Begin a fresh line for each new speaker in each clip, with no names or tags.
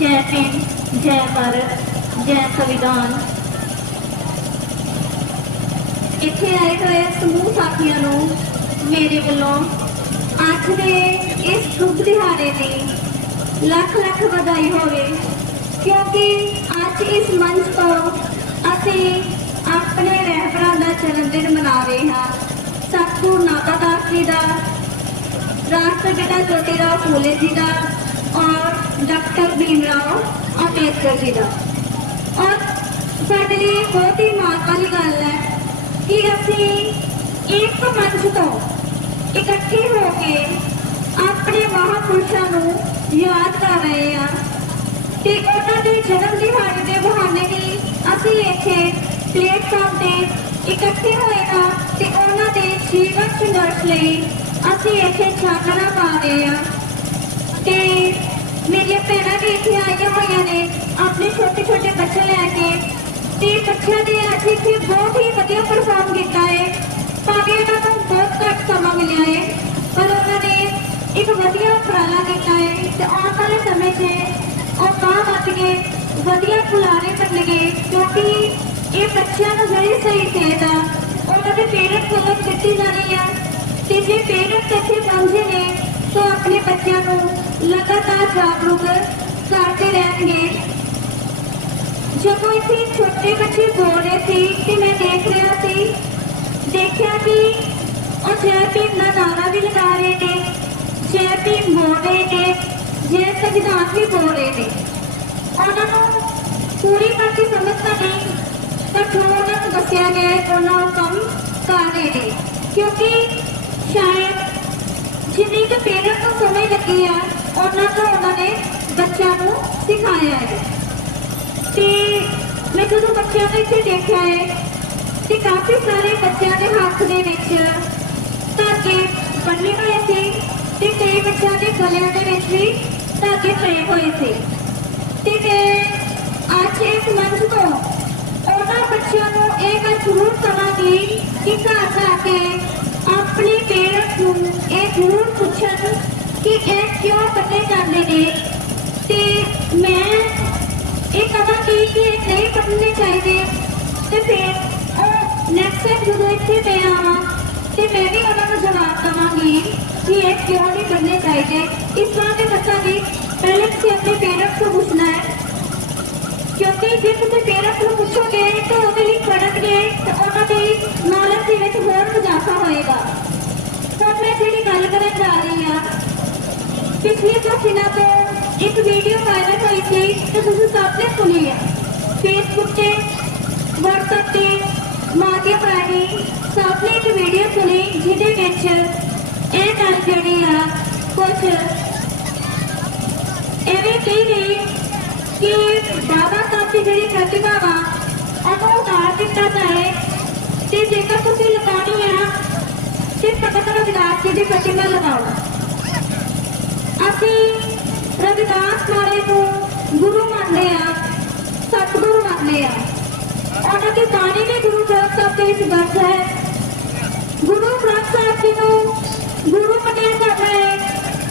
ਜੈ ਪਿੰਡ ਜੈ ਭਾਰਤ, ਜੈ ਸੰਵਿਧਾਨ। ਇੱਥੇ ਆਏ ਹੋਏ ਸਮੂਹ ਸਾਥੀਆਂ ਨੂੰ ਮੇਰੇ ਵੱਲੋਂ ਅੱਜ ਦੇ ਇਸ ਸ਼ੁਭ ਦਿਹਾੜੇ ਦੀ ਲੱਖ ਲੱਖ ਵਧਾਈ ਹੋਵੇ, ਕਿਉਂਕਿ ਅੱਜ ਇਸ ਮੰਚ ਤੋਂ ਅਸੀਂ ਆਪਣੇ ਰਹਿਬਰਾਂ ਦਾ ਜਨਮ ਦਿਨ ਮਨਾ ਰਹੇ ਹਾਂ। ਸਤਿਗੁਰੂ ਨਾਤਾ ਦਾਸ ਜੀ ਦਾ ਰਾਸ਼ਟਰਪਿਤਾ ਜੋਤੀਰਾਓ ਫੂਲੇ ਜੀ ਦਾ ਔਰ ਡਾਕਟਰ ਭੀਮ ਰਾਓ ਅੰਬੇਦਕਰ ਜੀ ਦਾ। ਔਰ ਸਾਡੇ ਲਈ ਬਹੁਤ ਹੀ ਮਾਣ ਵਾਲੀ ਗੱਲ ਹੈ ਕਿ ਅਸੀਂ ਇੱਕ ਮੰਚ ਤੋਂ ਇਕੱਠੇ ਹੋ ਕੇ ਆਪਣੇ ਮਹਾਪੁਰਸ਼ਾਂ ਨੂੰ ਯਾਦ ਕਰ ਰਹੇ ਹਾਂ। ਤੇ ਉਹਨਾਂ ਦੇ ਜਨਮ ਦਿਹਾੜੇ ਦੇ ਬਹਾਨੇ ਵੀ ਅਸੀਂ ਇੱਥੇ ਪਲੇਟਫਾਰਮ ਤੇ ਇਕੱਠੇ ਹੋਏ ਹਾਂ ਤੇ ਉਹਨਾਂ ਦੇ ਜੀਵਨ ਸੰਘਰਸ਼ ਲਈ ਅਸੀਂ ਇੱਥੇ ਚਾਨਣਾ ਪਾ ਰਹੇ ਹਾਂ। ਤੇ ਮੇਰੀਆਂ ਭੈਣਾਂ ਵੀ ਇੱਥੇ ਆਈਆਂ ਹੋਈਆਂ ਨੇ ਆਪਣੇ ਛੋਟੇ ਛੋਟੇ ਬੱਚੇ ਲੈ ਕੇ ਤੇ ਬੱਚਿਆਂ ਦੇ ਅੱਜ ਇੱਥੇ ਬਹੁਤ ਹੀ ਵਧੀਆ ਪਰਫਾਰਮ ਕੀਤਾ ਹੈ ਭਾਵੇਂ ਉਹਨਾਂ ਨੂੰ ਬਹੁਤ ਘੱਟ ਸਮਾਂ ਮਿਲਿਆ ਹੈ ਪਰ ਉਹਨਾਂ ਨੇ ਇੱਕ ਵਧੀਆ ਉਪਰਾਲਾ ਕੀਤਾ ਹੈ ਤੇ ਆਉਣ ਵਾਲੇ ਸਮੇਂ 'ਚ ਉਹ ਕਾਂ ਵੱਧ ਕੇ ਵਧੀਆ ਖਿਲਾਰੇ ਬਣਨਗੇ ਕਿਉਂਕਿ ਇਹ ਬੱਚਿਆਂ ਨੂੰ ਜਿਹੜੀ ਸਹੀ ਸੇਧ ਆ ਉਹਨਾਂ ਦੇ ਪੇਰੈਂਟਸ ਵੱਲੋਂ ਦਿੱਤੀ ਜਾਣੀ ਆ ਤੇ ਜੇ ਪੇਰੈਂਟਸ ਇੱਥੇ ਪਹੁੰਚੇ ਨੇ ਤਾਂ ਆਪਣੇ ਬੱਚਿਆਂ ਨੂੰ लगातार जागरूक करते रहेंगे। जब इतने छोटे बच्चे बोल रहे थे कि मैं देख रहा थी, देखा कि और जय भीम का नारा भी लगा रहे थे जय भीम बोल रहे थे जय संविधान भी बोल रहे थे। उन्होंने पूरी करके समझता तो नहीं, पर जो उन्होंने दसिया गया है उन्होंने कम कर रहे थे, क्योंकि शायद जिन्हें तो पेरेंट्स को समय लगी है ਜਿੰਨੀ ਉਹਨਾਂ ਤੋਂ ਉਹਨਾਂ ਨੇ ਬੱਚਿਆਂ ਨੂੰ ਸਿਖਾਇਆ ਹੈ। ਤੇ ਮੈਂ ਜਦੋਂ ਬੱਚਿਆਂ ਨੂੰ ਇੱਥੇ ਦੇਖਿਆ ਹੈ ਤੇ ਕਾਫੀ ਸਾਰੇ ਬੱਚਿਆਂ ਦੇ ਹੱਥ ਦੇ ਵਿੱਚ ਧਾਗੇ ਬੰਨੇ ਹੋਏ ਸੀ ਤੇ ਕਈ ਬੱਚਿਆਂ ਦੇ ਗਲਿਆਂ ਦੇ ਵਿੱਚ ਵੀ ਧਾਗੇ ਪਏ ਹੋਏ ਸੀ। ਤੇ ਮੈਂ ਅੱਜ ਇਸ ਮੰਚ ਤੋਂ ਉਹਨਾਂ ਬੱਚਿਆਂ ਨੂੰ ਇਹ ਗੱਲ ਜ਼ਰੂਰ ਕਹਾਂਗੀ ਕਿ ਘਰ ਜਾ ਕੇ ਆਪਣੇ ਪੇਰੈਂਟਸ ਨੂੰ ਇਹ ਜ਼ਰੂਰ ਪੁੱਛਣ ਕਿ ਇਹ ਕਿਉਂ ਬੰਨੇ ਜਾਂਦੇ ਨੇ ਤੇ ਮੈਂ ਇਹ ਕਹਾਂਗੀ ਕਿ ਇਹ ਨਹੀਂ ਬੰਨਣੇ ਚਾਹੀਦੇ ਤੇ ਫਿਰ ਉਹ ਨੈਕਸਟ ਟਾਈਮ ਜਦੋਂ ਇੱਥੇ ਮੈਂ ਆਵਾਂ ਤੇ ਮੈਂ ਵੀ ਉਹਨਾਂ ਨੂੰ ਜਵਾਬ ਦਵਾਂਗੀ ਕਿ ਇਹ ਕਿਉਂ ਨਹੀਂ ਬੰਨਣੇ ਚਾਹੀਦੇ ਇਸ ਤਰ੍ਹਾਂ ਦੇ ਦੱਸਾਂਗੀ ਪਹਿਲੇ ਤੁਸੀਂ ਆਪਣੇ ਪੇਰੈਂਟਸ ਤੋਂ ਪੁੱਛਣਾ ਹੈ ਕਿਉਂਕਿ ਜੇ ਤੁਸੀਂ ਪੇਰੈਂਟਸ ਨੂੰ ਪੁੱਛੋਗੇ ਤਾਂ टीचर सिन्हा पे एक वीडियो वायरल होई थी तो तुझे सबने सुनी है फेसबुक पे व्हाट्सएप पे ਮਾਧਿਅਮ ਰਾਹੀਂ ਸਾਹਮਣੇ ਇੱਕ ਵੀਡੀਓ ਸੁਣੀ ਜਿਹਦੇ ਵਿੱਚ ਇਹ ਗੱਲ ਜਿਹੜੀ ਆ ਕੁਝ ਐਵੇਂ ਕਹੀ ਗਈ ਕਿ ਬਾਬਾ ਸਾਹਿਬ ਦੀ ਜਿਹੜੀ ਪ੍ਰਤਿਭਾ ਵਾ, ਉਹਨੂੰ ਉਤਾਰ ਦਿੱਤਾ ਜਾਏ ਤੇ ਜੇਕਰ ਤੁਸੀਂ ਲਗਾਉਣੀ ਆ ਤੇ ਸਖਤ ਰੋਜ਼ਗਾਰ ਦੀ ਪ੍ਰਤਿਭਾ ਲਗਾਓ। ਅਸੀਂ ਰਵਿਦਾਸ ਮਾਰੇ ਨੂੰ ਗੁਰੂ ਮੰਨਦੇ ਆ ਸਤਿਗੁਰੂ ਮੰਨਦੇ ਆ ਉਹਨਾਂ ਦੀ ਬਾਣੀ ਵੀ ਗੁਰੂ ਗ੍ਰੰਥ ਸਾਹਿਬ ਦੇ ਵਿੱਚ ਦਰਜ ਹੈ। ਗੁਰੂ ਗ੍ਰੰਥ ਸਾਹਿਬ ਜੀ ਨੂੰ ਗੁਰੂ ਮੰਨਿਆ ਜਾਂਦਾ ਹੈ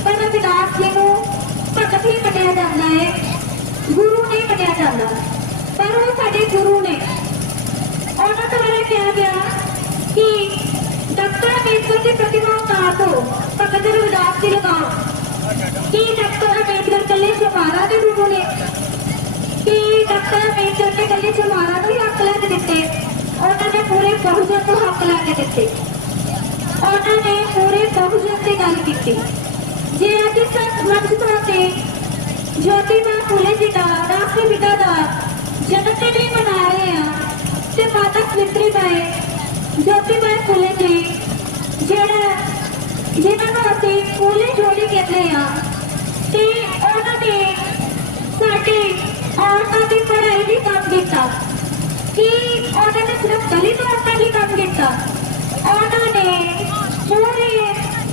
ਪਰ ਰਵਿਦਾਸ ਜੀ ਨੂੰ ਭਗਤ ਹੀ ਮੰਨਿਆ ਜਾਂਦਾ ਹੈ, ਗੁਰੂ ਨਹੀਂ ਮੰਨਿਆ ਜਾਂਦਾ। ਪਰ ਉਹ ਸਾਡੇ ਗੁਰੂ ਨੇ। ਉਹਨਾਂ ਤੋਂ ਕਿਹਾ ਗਿਆ ਕਿ ਡਾਕਟਰ ਅੰਬੇਦਕਰ ਦੀ ਪ੍ਰਤਿਮਾ ਉਤਾਰ ਦਿਓ, ਭਗਤ ਰਵਿਦਾਸ ਜੀ ਲਗਾਓ। आंबेडकरांचे महाराणी म्हणून की डॉक्टर अंबेडकर ने गली से महाराज ही हक लग देते, उन्होंने पूरे बहुजन को हक लग देते। उन्होंने पूरे बहुजन से गल की जे अज वंचित होते ज्योतिबा फुले जी का राष्ट्र पिता का जन्म दिन मना रहे हैं तो माता सावित्री बाई ज्योतिबा फुले जी, जेड़ा जिन्होंने अभी फूले जोड़ी कहते हैं ਔਰਤਾਂ ਦੀ ਪੜ੍ਹਾਈ ਲਈ ਕੰਮ ਕੀਤਾ ਕਿ ਉਹਨਾਂ ਨੇ ਸਿਰਫ ਦਲਿਤ ਔਰਤਾਂ ਲਈ ਕੰਮ ਕੀਤਾ ਉਹਨਾਂ ਨੇ ਪੂਰੇ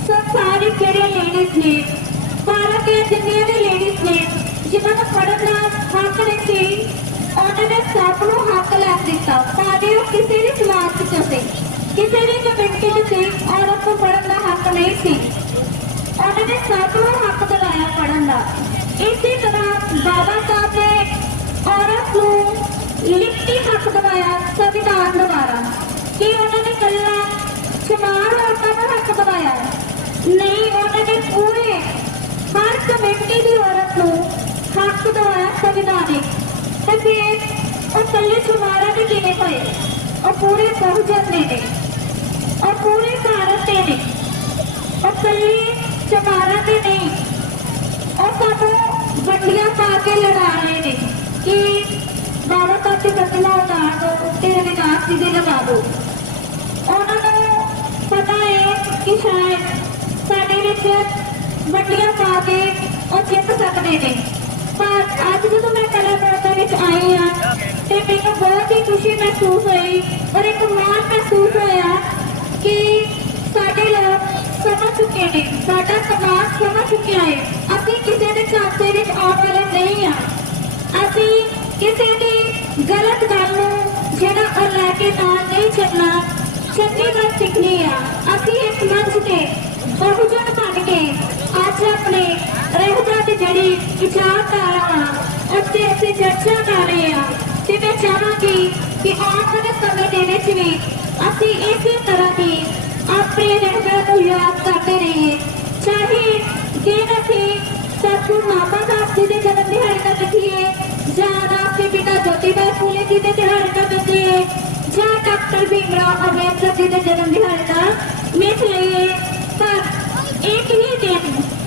ਸੰਸਾਰਿਕ ਜਿਹੜੇ ਲੇਡੀਜ਼ ਨੇ ਭਾਰਤ ਦੇ ਜਿੰਨੀਆਂ ਵੀ ਲੇਡੀਜ਼ ਨੇ ਜਿਨ੍ਹਾਂ ਨੂੰ ਪੜ੍ਹਨ ਦਾ ਹੱਕ ਨਹੀਂ ਸੀ ਉਹਨਾਂ ਨੇ ਸਭ ਨੂੰ ਹੱਕ ਲੈ ਦਿੱਤਾ ਭਾਵੇਂ ਉਹ ਕਿਸੇ ਵੀ ਸਮਾਜ ਵਿੱਚ ਸੀ ਕਿਸੇ ਵੀ ਕਮਿਊਨਿਟੀ ਵਿੱਚ ਸੀ ਔਰਤ ਨੂੰ ਪੜ੍ਹਨ ਦਾ ਹੱਕ ਨਹੀਂ ਸੀ ਉਹਨਾਂ ਨੇ ਸਭ ਨੂੰ ਹੱਕ ਦਿਲਾਇਆ ਪੜ੍ਹਨ ਦਾ ਇਸੇ ഇലിപ്തി ഹക്കുമായ സവിതാംഗമാണ് कि उन्होंने कल्याण कुमार और कमल हक बनाया नहीं उन्होंने पूरे हर कमेटी की औरत को हक दवाया संविधानिक तो फिर और कले कुमार भी किए पे और पूरे बहुजन ने ने और पूरे भारत ने ने और कले चमारा ने नहीं और सब वटिया पा के लड़ा रहे ने कि ਲੜਾ ਰਹੇ ਨੇ ਕਿ ਬਾਬਾ ਤੱਕ ਬਦਲਾ ਉਤਾਰ ਦੋ ਤੇਰੇ ਵਿਕਾਸ ਦੀ ਦੇ ਲਗਾ ਦੋ ਉਹਨਾਂ ਨੂੰ ਪਤਾ ਹੈ ਕਿ ਸ਼ਾਇਦ ਸਾਡੇ ਵਿੱਚ ਵੱਡੀਆਂ ਪਾ ਕੇ ਉਹ ਜਿੱਤ ਸਕਦੇ ਨੇ ਪਰ ਅੱਜ ਜਦੋਂ ਮੈਂ ਕਲਾ ਦੇ ਵਿੱਚ ਆਈ ਹਾਂ ਤੇ ਮੈਨੂੰ ਬਹੁਤ ਹੀ ਖੁਸ਼ੀ ਮਹਿਸੂਸ ਹੋਈ ਔਰ ਇੱਕ ਮਾਣ ਮਹਿਸੂਸ ਹੋਇਆ ਕਿ ਸਾਡੇ ਲੋਕ ਸਮਝ ਚੁੱਕੇ ਨੇ ਸਾਡਾ ਸਮਾਜ ਸਮਝ ਚੁੱਕਿਆ ਹੈ ਅਸੀਂ ਕਿਸੇ ਦੇ ਝਾਂਸੇ ਵਿੱਚ ਆਉਣ ਵਾਲੇ ਨਹੀਂ ਆ ਅਸੀਂ ਕਿਸੇ ਦੀ ਗਲਤ ਗੱਲ ਨੂੰ ਜਿਹੜਾ ਉਹ ਲੈ ਕੇ ਨਾਲ ਨਹੀਂ ਚੱਲਣਾ। ਚੰਗੀ ਸਿੱਖਣੀ ਆ। ਅਸੀਂ ਇਸ ਮੰਚ ਤੇ ਬਹੁਜਨ ਬਣ ਕੇ ਅੱਜ ਆਪਣੇ ਰਹਿਦਾ ਦੀ ਜਿਹੜੀ ਵਿਚਾਰਧਾਰਾ ਆ ਉਸ ਅਸੀਂ ਚਰਚਾ ਕਰ ਰਹੇ ਆ ਤੇ ਮੈਂ ਚਾਹਾਂਗੀ ਕਿ ਆਉਣ ਵਾਲੇ ਸਮੇਂ ਦੇ ਵਿੱਚ ਵੀ ਅਸੀਂ ਇਸੇ ਤਰ੍ਹਾਂ ਦੀ ਆਪਣੇ ਰਹਿਦਾ ਨੂੰ ਯਾਦ ਕਰਦੇ ਰਹੀਏ। ਚਾਹੇ ਦਿਨ ਅਸੀਂ ਸਤਿਗੁਰੂ ਨਾਮਦਾਸ ਜੀ ഡോക്ടർ ഭീംറാവ് അംബേദ്കർ ജിയുടെ ജനന്തി